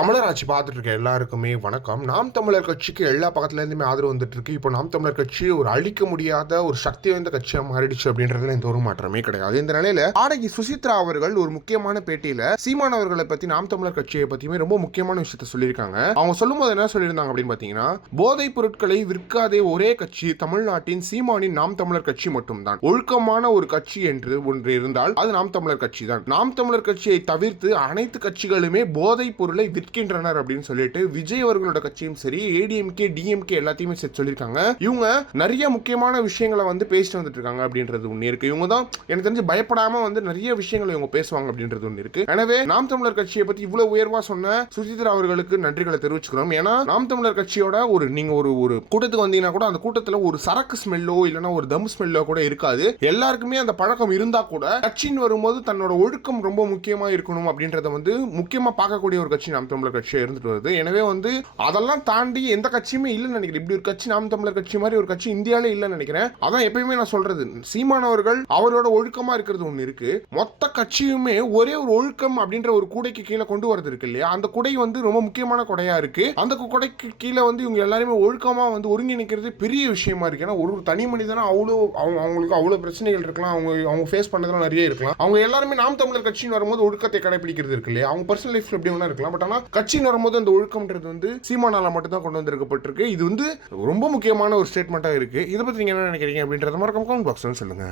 தமிழர் ஆட்சி பார்த்துட்டு இருக்க எல்லாருக்குமே வணக்கம். நாம் தமிழர் கட்சிக்கு எல்லா பக்கத்துல இருந்துமே ஆதரவு வந்துட்டு இருக்கு. இப்போ நாம் தமிழர் கட்சி ஒரு அழிக்க முடியாத ஒரு சக்தி வாய்ந்த கட்சியா மாறிடுச்சு அப்படின்றதுல எந்த ஒரு மாற்றமே கிடையாது. இந்த நிலையில ஆடகி சுசித்ரா அவர்கள் ஒரு முக்கியமான பேட்டியில சீமான் அவர்களை பத்தி நாம் தமிழர் கட்சியை பத்தியுமே ரொம்ப முக்கியமான விஷயத்த சொல்லியிருக்காங்க. அவங்க சொல்லும் போது என்ன சொல்லியிருந்தாங்க அப்படின்னு பாத்தீங்கன்னா, போதைப் பொருட்களை விற்காதே ஒரே கட்சி தமிழ்நாட்டின் சீமானின் நாம் தமிழர் கட்சி மட்டும்தான். ஒழுக்கமான ஒரு கட்சி என்று ஒன்று இருந்தால் அது நாம் தமிழர் கட்சி தான். நாம் தமிழர் கட்சியை தவிர்த்து அனைத்து கட்சிகளுமே போதைப் பொருளை விற்கின்றனர் அப்படின்னு சொல்லிட்டு விஜய் அவர்களோட கட்சியும் சரி, ஏடிஎம்கே டிஎம்கே எல்லாத்தையுமே சொல்லியிருக்காங்க. இவங்க நிறைய முக்கியமான விஷயங்களை வந்து பேசிட்டு வந்துட்டு இருக்காங்க அப்படின்றது ஒண்ணு இருக்கு. இவங்க தான் எனக்கு தெரிஞ்சு பயப்படாம வந்து நிறைய விஷயங்களை இவங்க பேசுவாங்க அப்படின்றது ஒண்ணு இருக்கு. எனவே நாம் தமிழர் கட்சியை பத்தி இவ்வளவு உயர்வா சொன்ன சுசித்ரா அவர்களுக்கு நன்றிகளை தெரிவிச்சுக்கிறோம். ஏன்னா நாம் தமிழர் கட்சியோட நீங்க ஒரு கூட்டத்துக்கு வந்தீங்கன்னா கூட அந்த கூட்டத்துல ஒரு சரக்கு ஸ்மெல்லோ இல்லைன்னா ஒரு தம் ஸ்மெல்லோ கூட இருக்காது. எல்லாருக்குமே அந்த பழக்கம் இருந்தா கூட கட்சின்னு வரும்போது தன்னோட ஒழுக்கம் ரொம்ப முக்கியமா இருக்கணும் அப்படின்றத வந்து முக்கியமா பார்க்கக்கூடிய ஒரு கட்சி நாம் தமிழர் கட்சியா இருந்துட்டு வருது. எனவே வந்து அதெல்லாம் தாண்டி எந்த கட்சியுமே இல்லைன்னு நினைக்கிறேன். இப்படி ஒரு கட்சி நாம் தமிழர் கட்சி மாதிரி ஒரு கட்சி இந்தியாவிலே இல்லைன்னு நினைக்கிறேன். அதான் எப்பயுமே நான் சொல்றது, சீமான் அவர்கள் அவரோட ஒழுக்கமா இருக்கிறது ஒண்ணு இருக்கு. மொத்த கட்சியுமே ஒரே ஒரு ஒழுக்கம் அப்படின்ற ஒரு கூடைக்கு கீழே கொண்டு வரது இருக்கு இல்லையா? அந்த குடை வந்து ரொம்ப முக்கியமான குடையா இருக்கு. அந்த குடைக்கு கீழே வந்து இவங்க எல்லாருமே ஒழுக்கமா வந்து ஒருங்கிணைக்கிறது பெரிய விஷயமா இருக்கு. ஏன்னா ஒரு தனி மனிதனா அவங்களுக்கு அவ்வளவு பிரச்சனைகள் இருக்கலாம், அவங்க ஃபேஸ் பண்ணதெல்லாம் நிறைய இருக்கலாம். அவங்க எல்லாருமே நாம் தமிழர் கட்சின்னு வரும்போது ஒழுக்கத்தை கடைபிடிக்கிறது இருக்கு இல்லையா? அவங்க பர்சனல் லைஃப்ல எப்படி வேணா இருக்கலாம். பட் ஆனா கட்சின்னு வரும்போது அந்த ஒழுக்கம்ன்றது வந்து சீமானால மட்டும் தான் கொண்டு வந்திருக்கப்பட்டிருக்கு. இது வந்து ரொம்ப முக்கியமான ஒரு ஸ்டேட்மெண்டா இருக்கு. இதை பத்தி நீங்க என்ன நினைக்கிறீங்க அப்படின்றத மறக்காம கமெண்ட் பாக்ஸ்ல சொல்லுங்க.